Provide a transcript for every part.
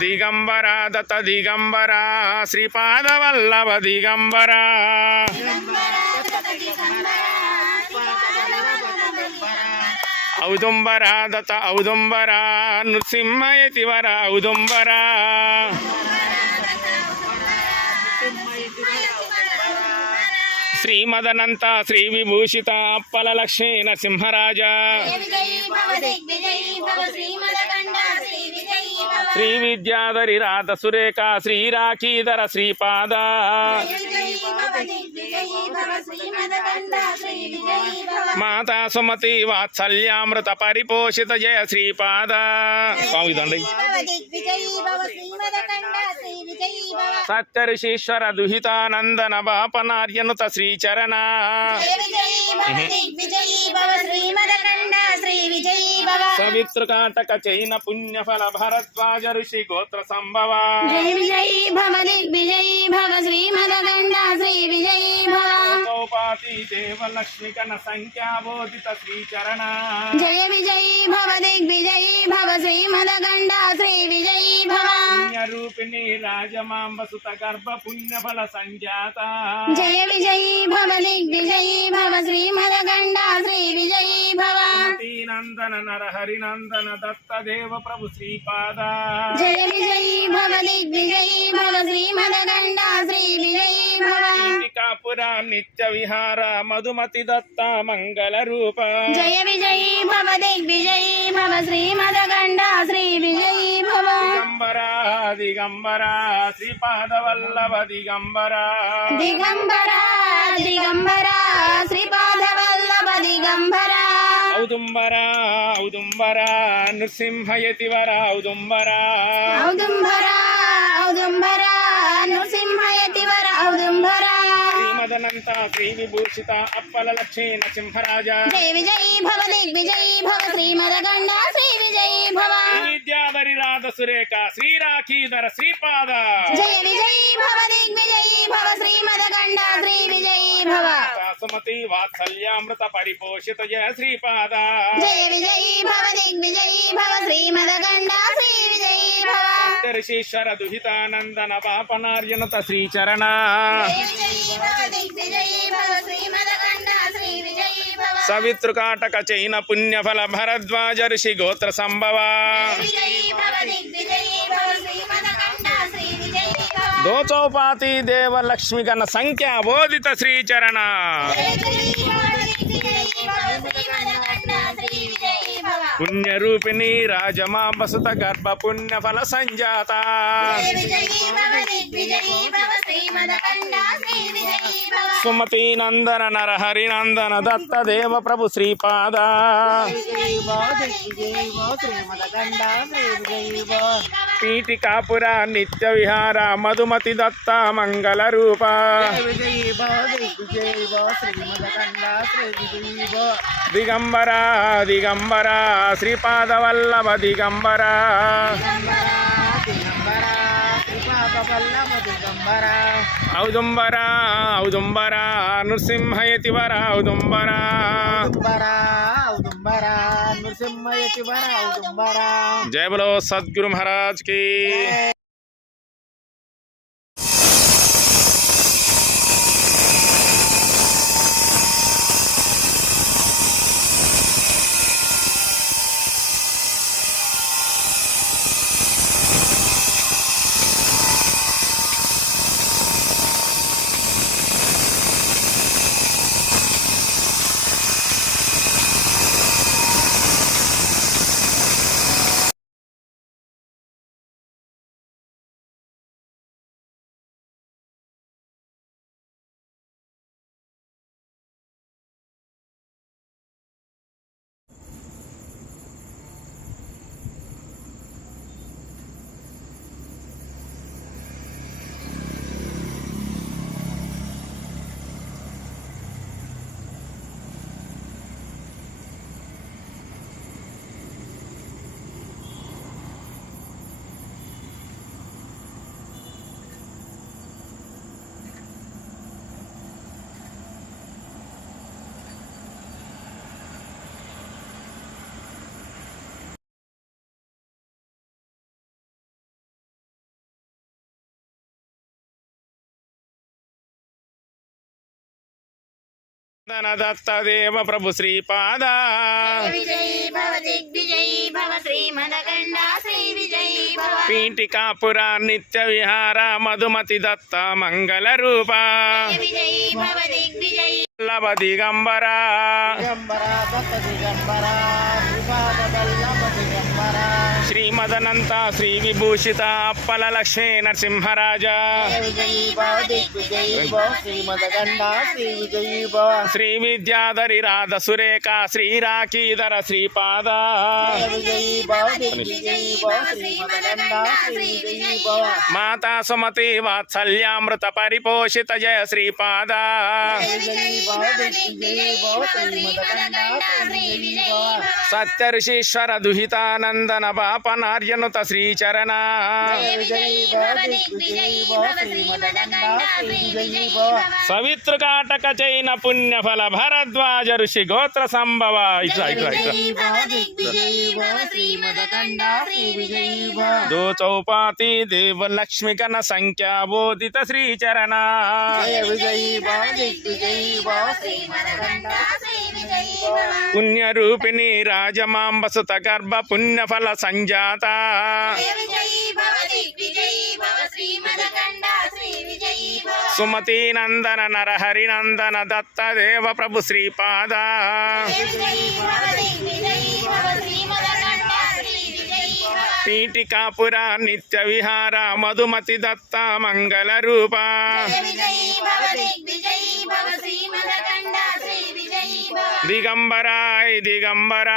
దిగంబరా దత్త దిగంబరా శ్రీపాదవల్లభ దిగంబరా ఔదుంబరా దత్త ఔదుంబరా నృసింహయతివర ఔదుంబరా శ్రీమదనంత శ్రీ విభూషిత అప్పల లక్ష్మీ నరసింహరాజా శ్రీ విద్యాధరి రాత సురేఖ శ్రీరాఖీధర శ్రీపాద మాతా సుమతి వాత్సల్యామృత పరిపోషిత జయ శ్రీపాద స్వామి దండి సత్య ఋషీశ్వర దుహితానందన బాపనార్యనుత శ్రీచరణ సవితృకాటక చైన పుణ్యఫల భరద్వాజ ఋషి గోత్ర సంభవ శ్రీ దేవలక్ష్మి కన సంఖ్యాబోధిత శ్రీచరణ జయ విజయీ భవ దిగ్విజయీ భవ శ్రీమదగండ శ్రీ విజయీ భవ రూపిణి రాజమాంబ సుత గర్భ పుణ్యఫల సంజాత జయ విజయీ భవ దిగ్విజయీ భవ శ్రీమదగండ శ్రీ విజయీ భవ నందన నరహరి నందన దత్త దేవ ప్రభు శ్రీపాద జయ విజయీ భవ దిగ్విజయీ భవ శ్రీమదగండ శ్రీ విజయీ భవ పురా నిత్య విహార మధుమతి దత్త మంగళ రూప జయ విజయీ భవ దిగ్విజయీ భవ శ్రీమదగండ శ్రీ విజయీ భవ దిగంబరా దిగంబరా శ్రీపాదవల్లభ దిగంబరా దిగంబరా దిగంబరా శ్రీపాదవల్లభ దిగంబరా ఔదుంబరా ఔదుంబరా నృసింహయతివర ఔదుంబరా ఔదుంబరా ఔదుంబరా నృసింహయతివర ఔదుంబరా శ్రీమదనంత శ్రీ విభూషిత అప్పల లక్ష్మీ నరసింహరాజా జయ విజయీ భవ దిగ్విజయీ భవ శ్రీమదగండ శ్రీ విజయీ భవ విద్యాధరి రాధ సురేఖ శ్రీరాఖీధర శ్రీపాద జయ విజయీ భవ దిగ్విజయీ భవ శ్రీమదగండ శ్రీ విజయీ భవ సుమతి వాత్సల్యామృత పరిపోషిత జయ శ్రీపాద జయ విజయీ భవ దిగ్విజయీ భవ శ్రీమదగండ శ్రీ విజయీ భవ ఋషీశ్వర దుహితానందన పాపనార్యనుత శ్రీచరణ సవితృకాటక చైన పుణ్యఫల భరద్వాజ ఋషి గోత్ర సంభవ దోచౌపాతి దేవలక్ష్మి గణ సంఖ్య బోధిత శ్రీచరణ పుణ్యరూపిణి రాజమాంబ సుత గర్భ పుణ్యఫల సంజాత సుమతి నందన నరహరి నందన దత్త దేవ ప్రభు శ్రీపాద పీఠికాపుర నిత్య విహార మధుమతి దత్త మంగళ రూప దిగంబరా దిగంబరా శ్రీపాదవల్లభ దిగంబరా ఔదుంబరా ఔదుంబరా నృసింహయతివర ఔదుంబరా జయ బలో సద్గురు మహారాజ్ కి దత్తదేవ ప్రభు శ్రీపాద విజయీ భవ దిగ్విజయీ భవ శ్రీమదగండ శ్రీ విజయీ భవ పీఠికాపుర నిత్య విహార మధుమతి దత్త మంగళ రూప విజయీ భవ దిగ్విజయీ వల్లభ దిగంబర దిగంబర దత్త దిగంబర శ్రీపాద వల్లభ దిగంబర శ్రీమదనంత శ్రీ విభూషిత అప్పల లక్ష్మీ నరసింహరాజా విజయీ భవ దిగ్విజయీ భవ శ్రీమదగండ శ్రీ విజయీ భవ శ్రీ విద్యాధరి రాధ సురేఖ శ్రీరాకీధర శ్రీపాద విజయీ భవ దిగ్విజయీ భవ శ్రీమదగండ శ్రీ విజయీ భవ మాతా సుమతి వాత్సల్యామృత పరిపోషిత జయ శ్రీపాద విజయీ భవ దిగ్విజయీ భవ శ్రీమదగండ శ్రీ విజయీ భవ సత్య ఋషీశ్వర దుహితానందన బాపనార్యనుత శ్రీచరణ విజయీ భవ దిగ్విజయీ భవ శ్రీమదగండ శ్రీ విజయీ భవ సవితృకాటక చైన పుణ్యఫల భరద్వాజ ఋషి గోత్ర సంభవ ఇట్లా ఇట్లా ఇట్లా విజయీ భవ దిగ్విజయీ భవ శ్రీమదగండ శ్రీ విజయీ భవ దో చౌపాతి దేవ లక్ష్మి గణ సంఖ్యా బోధిత శ్రీచరణ విజయీ భవ దిగ్విజయీ భవ శ్రీమదగండ శ్రీ విజయీ భవ పుణ్యరూపిణి రాజమాంబసుత గర్భ పుణ్యఫల సంజాత విజయీ భవ దిగ్విజయీ భవ శ్రీమదగండ శ్రీ విజయీ భవ సుమతి నందన నరహరి నందన దత్త దేవ ప్రభు శ్రీపాద విజయీ భవ దిగ్విజయీ భవ శ్రీమదగండ శ్రీ విజయీ భవ పీఠికాపుర నిత్య విహార మధుమతి దత్త మంగళ రూప విజయీ భవ దిగ్విజయీ భవ శ్రీమదగండ శ్రీ విజయీ భవ దిగంబరాయ్ దిగంబర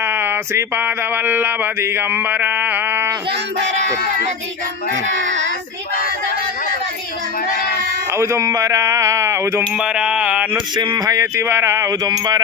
శ్రీపాద వల్లభ దిగంబర దిగంబర దిగంబర శ్రీపాద వల్లభ దిగంబర ఔదుంబర ఔదుంబర నృసింహయతివర ఔదుంబర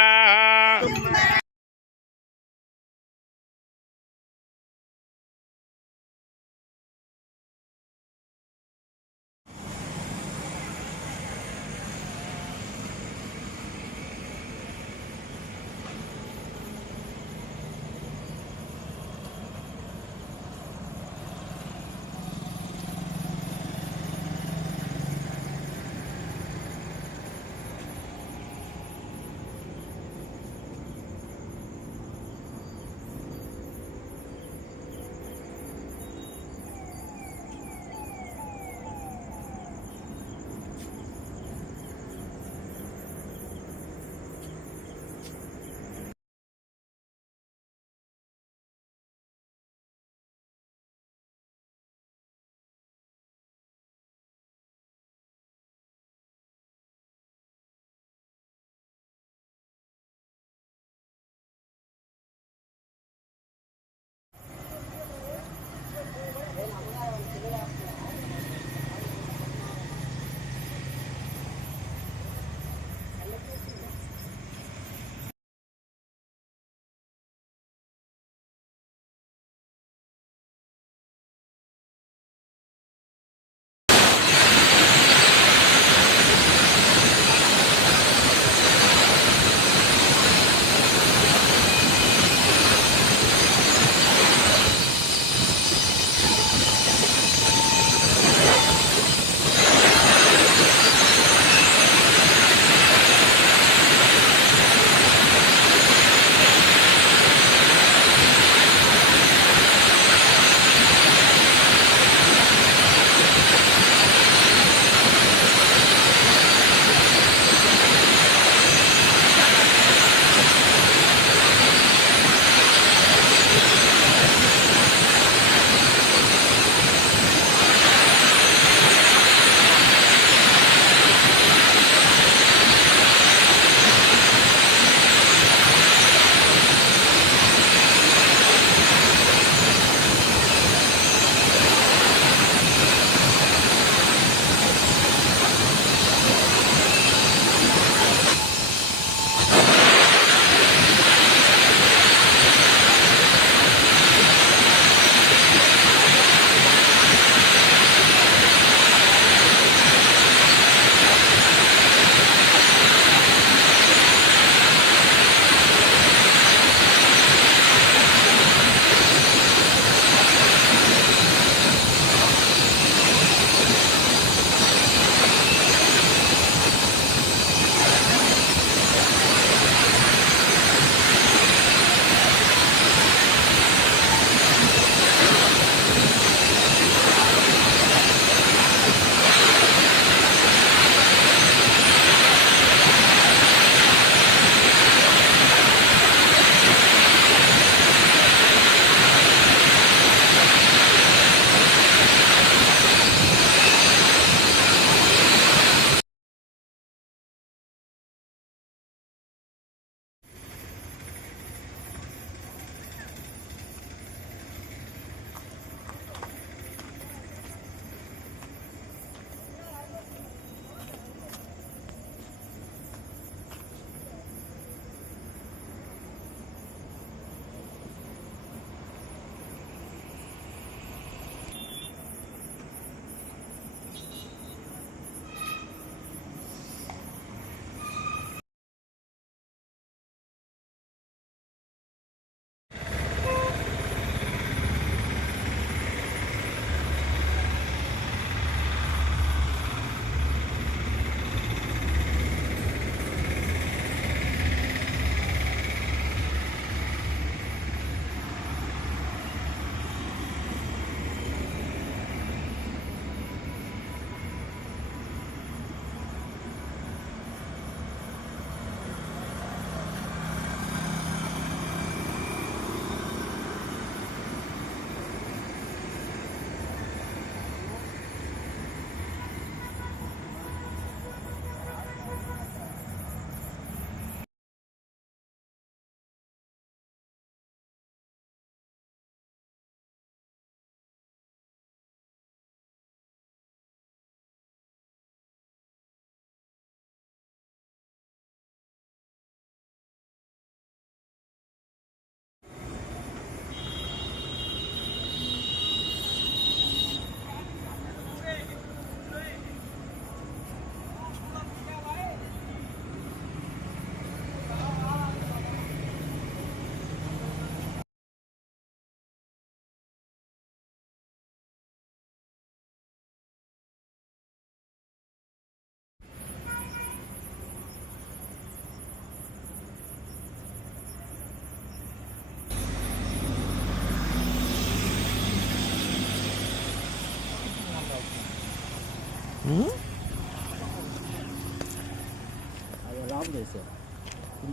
అది లాభ చేశారు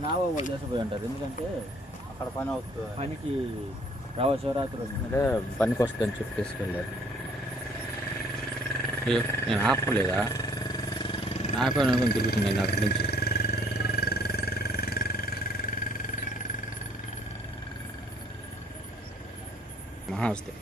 నావ వాళ్ళు చేసిపోయి ఉంటారు ఎందుకంటే అక్కడ పని వస్తుంది పనికి శివరాత్రి వస్తుందంటే పనికి వస్తుందని చెప్పి తీసుకెళ్ళారు. అయ్యో నేను ఆపలేదా ఆపాను అనుకుని తిరుగుతున్నాయి నాకు నుంచి. మహా వస్తే